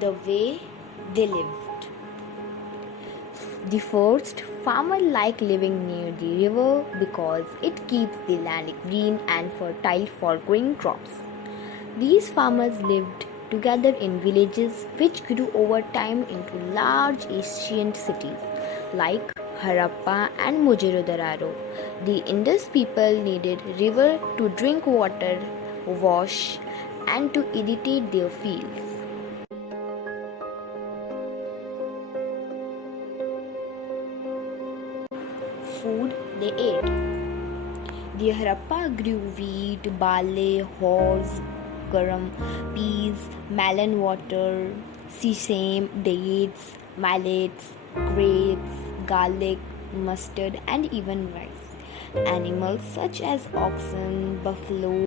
the way they lived. The first farmer liked living near the river because it keeps the land green and fertile for growing crops. These farmers lived together in villages which grew over time into large ancient cities like Harappa and Mohenjo-daro. The Indus people needed river to drink water, wash, and to irrigate their fields. Food they ate. The Harappa grew wheat, barley, horse, garam, peas, melon water, sesame, dates, millets, grapes, garlic, mustard, and even rice. Animals such as oxen, buffalo,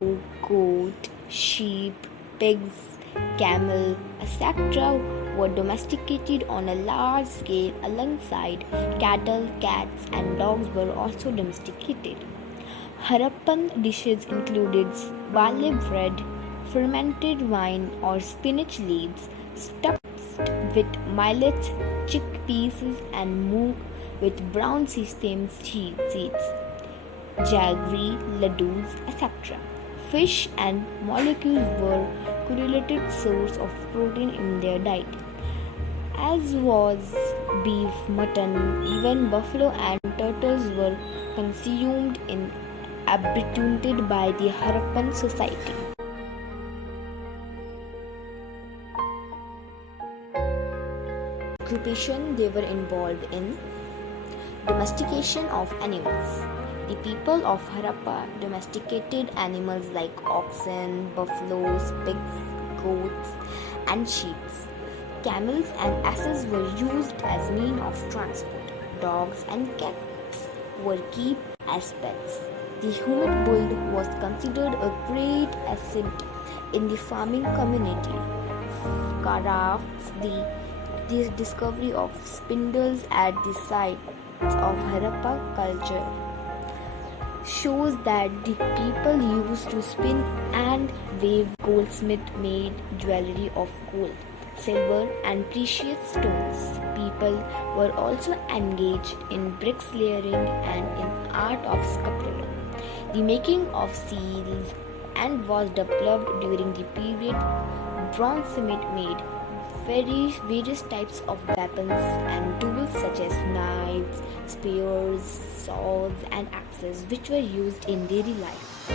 goat, sheep, pigs, camel, etc. were domesticated on a large scale alongside cattle, cats, and dogs were also domesticated. Harappan dishes included barley bread, fermented wine or spinach leaves, stuffed with millets, chickpeas, and moong with brown sesame seeds, jaggery, ladoos, etc. Fish and molecules were correlated source of protein in their diet, as was beef, mutton, even buffalo and turtles were consumed in abundance by the Harappan society. Occupation they were involved in: domestication of animals. The people of Harappa domesticated animals like oxen, buffaloes, pigs, goats, and sheep. Camels and asses were used as means of transport. Dogs and cats were kept as pets. The human bull was considered a great asset in the farming community. Crafts, the discovery of spindles at the sites of Harappa culture shows that the people used to spin and weave. Goldsmith made jewelry of gold, silver, and precious stones. People were also engaged in bricklaying and in art of sculpture. The making of seals and was developed during the period. Bronzesmith made various types of weapons and tools such as knives, spears, swords, and axes, which were used in daily life.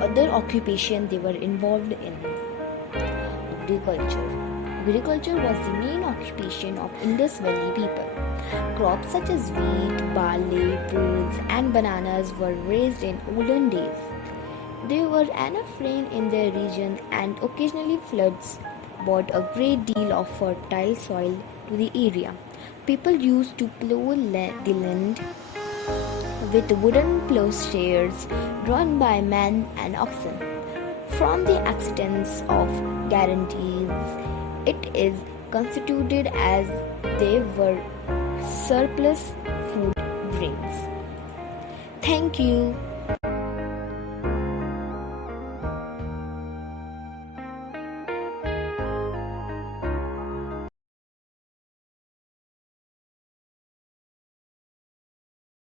Other occupation they were involved in: agriculture. Agriculture was the main occupation of Indus Valley people. Crops such as wheat, barley, fruits, and bananas were raised in olden days. There were enough rain in their region, and occasionally floods brought a great deal of fertile soil to the area. People used to plow the land with wooden plowshares drawn by men and oxen. From the accidents of guarantees, it is constituted as they were surplus food grains. Thank you.